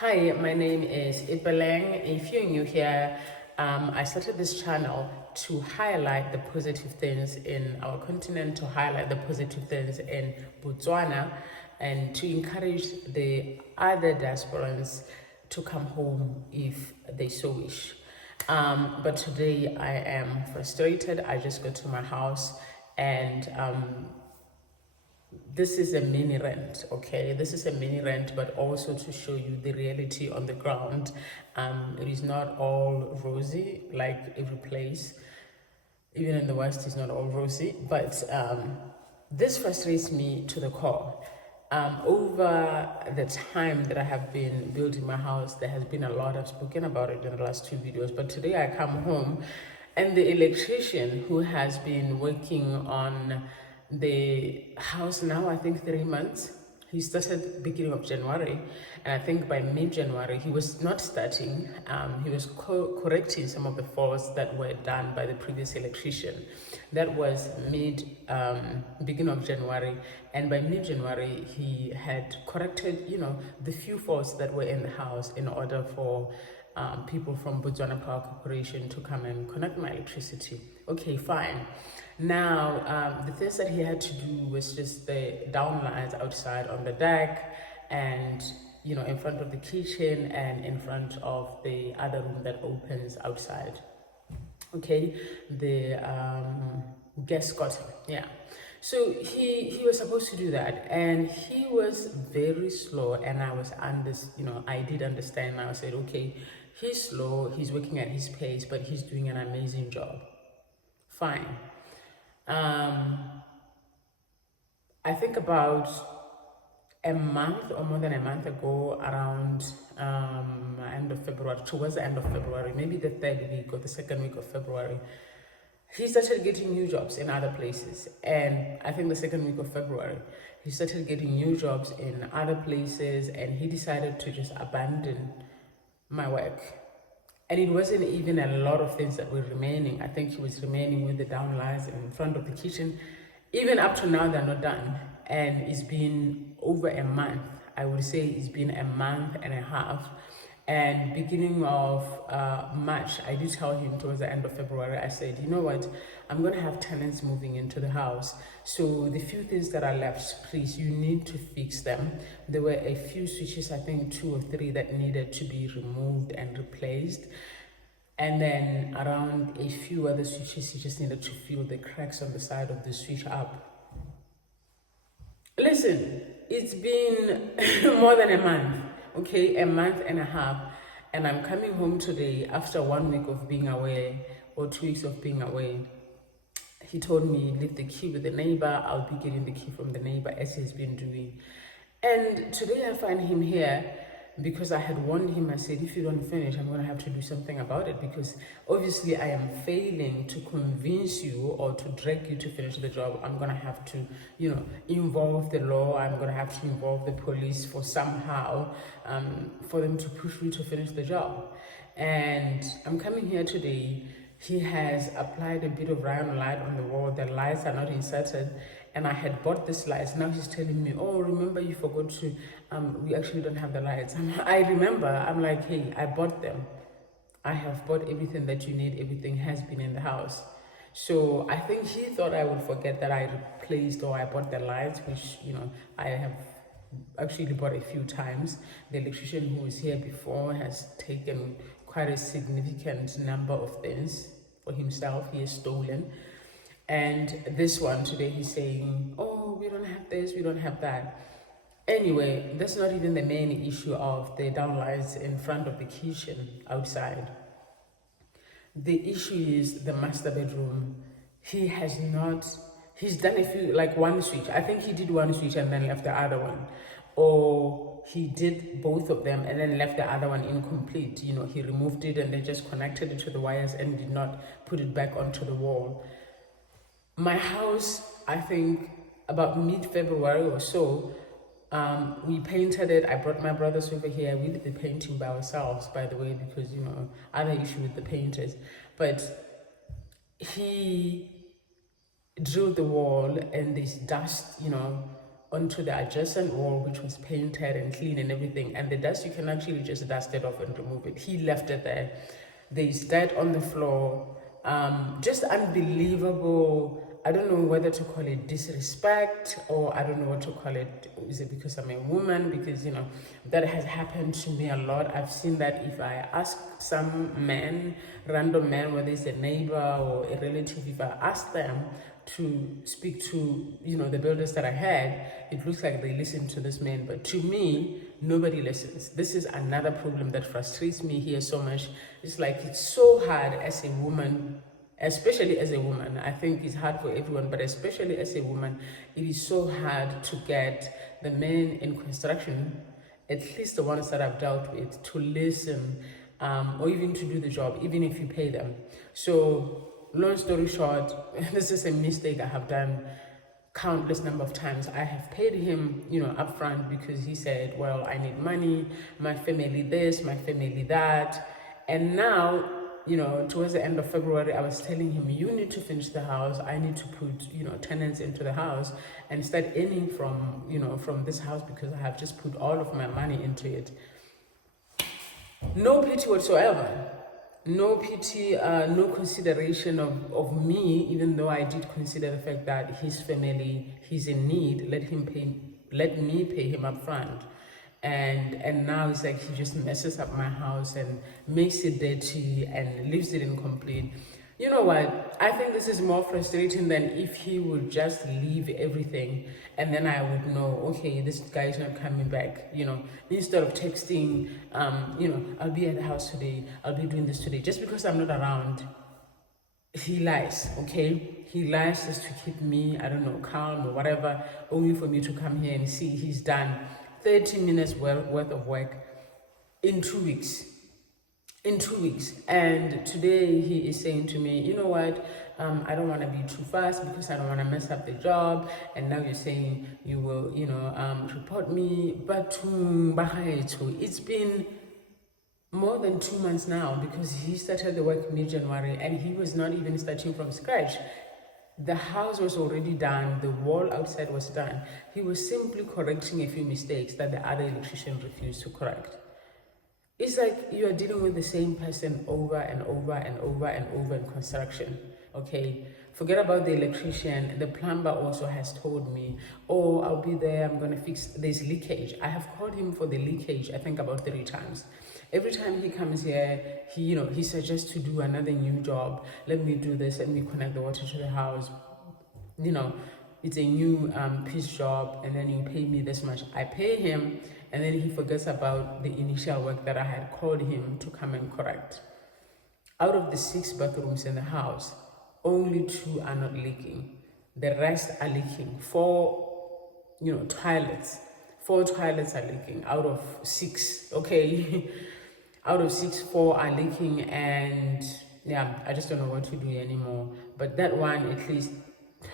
Hi, my name is Ibelang. If you're new here, I started this channel to highlight the positive things in our continent, to highlight the positive things in Botswana, and to encourage the other diasporans to come home if they so wish. But today I am frustrated. I just got to my house and this is a mini rant, okay? This is a mini rant, but also to show you the reality on the ground. It is not all rosy like every place. Even in the West, it's not all rosy, but this frustrates me to the core. Over the time that I have been building my house, there has been a lot. I've spoken about it in the last two videos, but today I come home and the electrician who has been working on the house now, I think 3 months, he started beginning of January, and I think by mid-January he was not starting. He was correcting some of the faults that were done by the previous electrician. That was beginning of January, and by mid-January he had corrected, the few faults that were in the house in order for people from Botswana Power Corporation to come and connect my electricity. Okay, fine. Now, the things that he had to do was just the downlines outside on the deck and, in front of the kitchen and in front of the other room that opens outside. Okay, the guest cotton, yeah. So he was supposed to do that, and he was very slow, and I was I did understand. I said, okay, he's slow, he's working at his pace, but he's doing an amazing job. Fine. I think about a month or more than a month ago, around end of February, towards the end of February, maybe the third week or the second week of February, he started getting new jobs in other places. And I think the second week of February, he started getting new jobs in other places, and he decided to just abandon my work. And it wasn't even a lot of things that were remaining. I think he was remaining with the downlines in front of the kitchen. Even up to now, they're not done. And it's been over a month. I would say it's been a month and a half. And beginning of March, I did tell him towards the end of February, I said, you know what, I'm going to have tenants moving into the house. So the few things that are left, please, you need to fix them. There were a few switches, I think 2 or 3 that needed to be removed and replaced. And then around a few other switches, you just needed to fill the cracks on the side of the switch up. Listen, it's been more than a month, okay, a month and a half, and I'm coming home today after 1 week of being away or 2 weeks of being away. He told me, leave the key with the neighbor, I'll be getting the key from the neighbor, as he's been doing. And today I find him here because I had warned him. I said, if you don't finish, I'm going to have to do something about it, because obviously I am failing to convince you or to drag you to finish the job. I'm going to have to, involve the law. I'm going to have to involve the police for somehow, for them to push me to finish the job. And I'm coming here today. He has applied a bit of rayon light on the wall. The lights are not inserted, and I had bought these lights. Now he's telling me, oh, remember you forgot to, we actually don't have the lights. I remember, I'm like, hey, I bought them. I have bought everything that you need. Everything has been in the house. So I think he thought I would forget that I replaced or I bought the lights, which, I have actually bought a few times. The electrician who was here before has taken quite a significant number of things for himself. He has stolen. And this one today, he's saying, oh, we don't have this, we don't have that. Anyway, that's not even the main issue of the downlights in front of the kitchen outside. The issue is the master bedroom. He's done a few, like one switch. I think he did one switch and then left the other one. Or he did both of them and then left the other one incomplete. He removed it and then just connected it to the wires and did not put it back onto the wall. My house, I think about mid-February or so, we painted it. I brought my brothers over here. We did the painting by ourselves, by the way, because, other issue with the painters. But he drilled the wall and this dust, onto the adjacent wall, which was painted and clean and everything. And the dust, you can actually just dust it off and remove it. He left it there. There's dirt on the floor. Just unbelievable. I don't know whether to call it disrespect, or I don't know what to call it. Is it because I'm a woman? Because, you know, that has happened to me a lot. I've seen that if I ask some men, random men, whether it's a neighbor or a relative, if I ask them to speak to, you know, the builders that I had, it looks like they listen to this man. But to me, nobody listens. This is another problem that frustrates me here so much. It's like, it's so hard as a woman, especially as a woman. I think it's hard for everyone, but especially as a woman, it is so hard to get the men in construction, at least the ones that I've dealt with, to listen, or even to do the job, even if you pay them. So long story short, this is a mistake I have done countless number of times. I have paid him, you know, upfront, because he said, well, I need money, my family this, my family that. And now, you know, towards the end of February, I was telling him, you need to finish the house. I need to put, you know, tenants into the house and start earning from, you know, from this house, because I have just put all of my money into it. No pity whatsoever. No pity, no consideration of me, even though I did consider the fact that his family, he's in need. Let me pay him up front. And now it's like he just messes up my house and makes it dirty and leaves it incomplete. You know what? I think this is more frustrating than if he would just leave everything and then I would know, okay, this guy is not coming back, you know, instead of texting, you know, I'll be at the house today, I'll be doing this today. Just because I'm not around, he lies, okay? He lies just to keep me, I don't know, calm or whatever, only for me to come here and see he's done 30 minutes worth of work in 2 weeks. And today he is saying to me, you know what, I don't want to be too fast because I don't want to mess up the job. And now you're saying you will, you know, report me. But it's been more than 2 months now, because he started the work mid-January and he was not even starting from scratch. The house was already done, the wall outside was done. He was simply correcting a few mistakes that the other electrician refused to correct. It's like you are dealing with the same person over and over and over and over in construction, okay? Forget about the electrician. The plumber also has told me, oh, I'll be there, I'm gonna fix this leakage. I have called him for the leakage, I think about 3 times. Every time he comes here, he suggests to do another new job. Let me do this, let me connect the water to the house. You know, it's a new piece job, and then you pay me this much. I pay him, and then he forgets about the initial work that I had called him to come and correct. Out of the 6 bathrooms in the house, only 2 are not leaking. The rest are leaking. 4 toilets. 4 toilets are leaking out of 6, okay? Out of 6, 4 are leaking, and yeah, I just don't know what to do anymore. But that one, at least,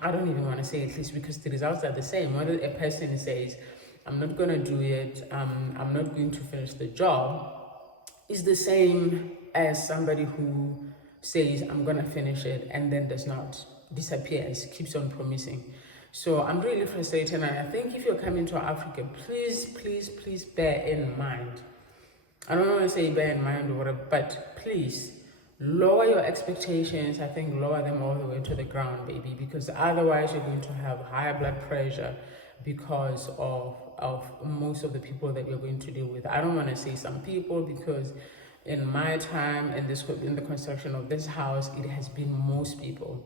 I don't even want to say at least, because the results are the same. Whether a person says, I'm not going to do it, I'm not going to finish the job, is the same as somebody who says, I'm going to finish it, and then does not, disappears, keeps on promising. So I'm really frustrated, and I think if you're coming to Africa, please bear in mind, I don't want to say bear in mind or whatever, but please lower your expectations. I think lower them all the way to the ground, baby, because otherwise you're going to have higher blood pressure because of most of the people that you're going to deal with. I don't want to say some people, because in my time in the construction of this house, it has been most people.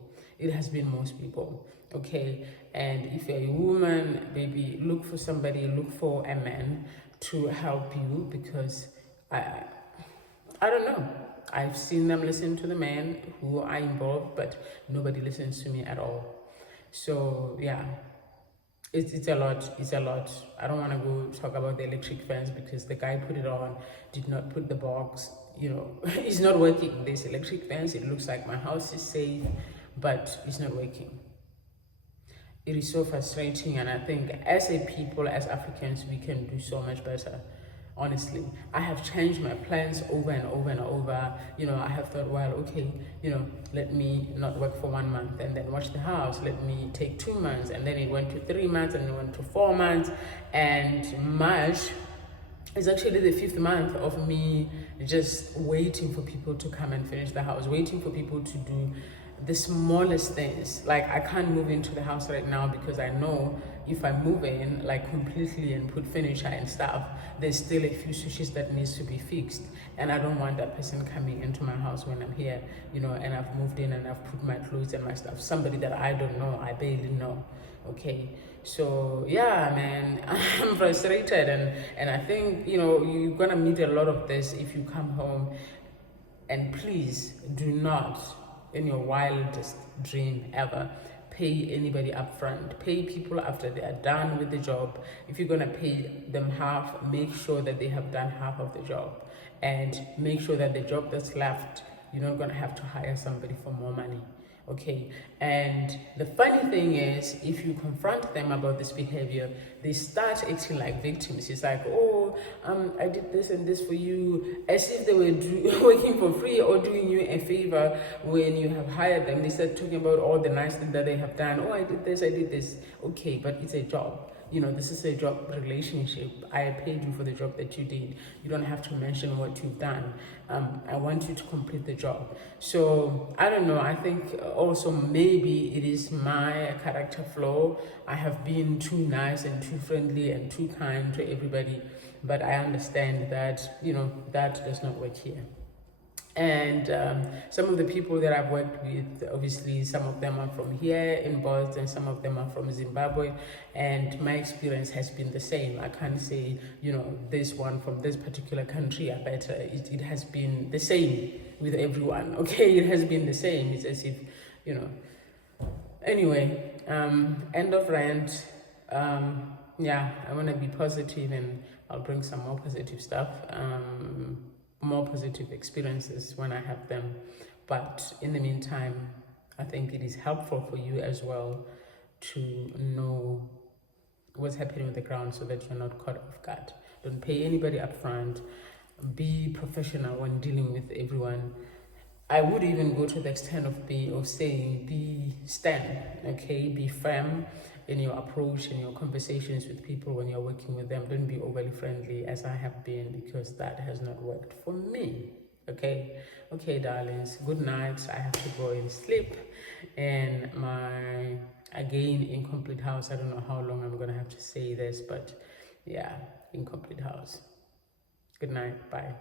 Okay? And if you're a woman, baby, look for a man to help you, because I don't know. I've seen them listen to the men who are involved, but nobody listens to me at all. So yeah, it's a lot. I don't want to go talk about the electric fence, because the guy put it on, did not put the box, it's not working. This electric fence, it looks like my house is safe, but it's not working. It is so frustrating, and I think as a people, as Africans, we can do so much better. Honestly, I have changed my plans over and over and over. I have thought, well, okay, let me not work for 1 month and then watch the house. Let me take 2 months, and then it went to 3 months, and it went to 4 months, and March is actually the 5th month of me just waiting for people to come and finish the house, waiting for people to do the smallest things. Like, I can't move into the house right now because I know if I move in like completely and put furniture and stuff, there's still a few switches that needs to be fixed, and I don't want that person coming into my house when I'm here, and I've moved in and I've put my clothes and my stuff, somebody that I don't know, I barely know. Okay, so yeah, man, I'm frustrated, and I think you're gonna meet a lot of this if you come home. And please do not, in your wildest dream ever, pay anybody up front. Pay people after they are done with the job. If you're gonna pay them half, make sure that they have done half of the job, and make sure that the job that's left, you're not gonna have to hire somebody for more money. Okay, and the funny thing is, if you confront them about this behavior, they start acting like victims. It's like, oh, I did this and this for you, as if they were working for free or doing you a favor. When you have hired them, they start talking about all the nice things that they have done. Oh, I did this, I did this. Okay, but it's a job. This is a job relationship. I paid you for the job that you did. You don't have to mention what you've done. I want you to complete the job. So I don't know. I think also maybe it is my character flaw. I have been too nice and too friendly and too kind to everybody. But I understand that, that does not work here. And some of the people that I've worked with, obviously some of them are from here in Boston, some of them are from Zimbabwe, and my experience has been the same. I can't say, this one from this particular country are better. It has been the same with everyone. Okay, it has been the same. It's as if, Anyway, end of rant. Yeah, I want to be positive, and I'll bring some more positive stuff. More positive experiences when I have them. But in the meantime, I think it is helpful for you as well to know what's happening on the ground so that you're not caught off guard. Don't pay anybody up front. Be professional when dealing with everyone. I would even go to the extent of saying be stern, okay? Be firm in your approach, in your conversations with people when you're working with them. Don't be overly friendly as I have been, because that has not worked for me, okay? Okay, darlings, good night. I have to go and sleep in my, again, incomplete house. I don't know how long I'm gonna have to say this, but yeah, incomplete house. Good night, bye.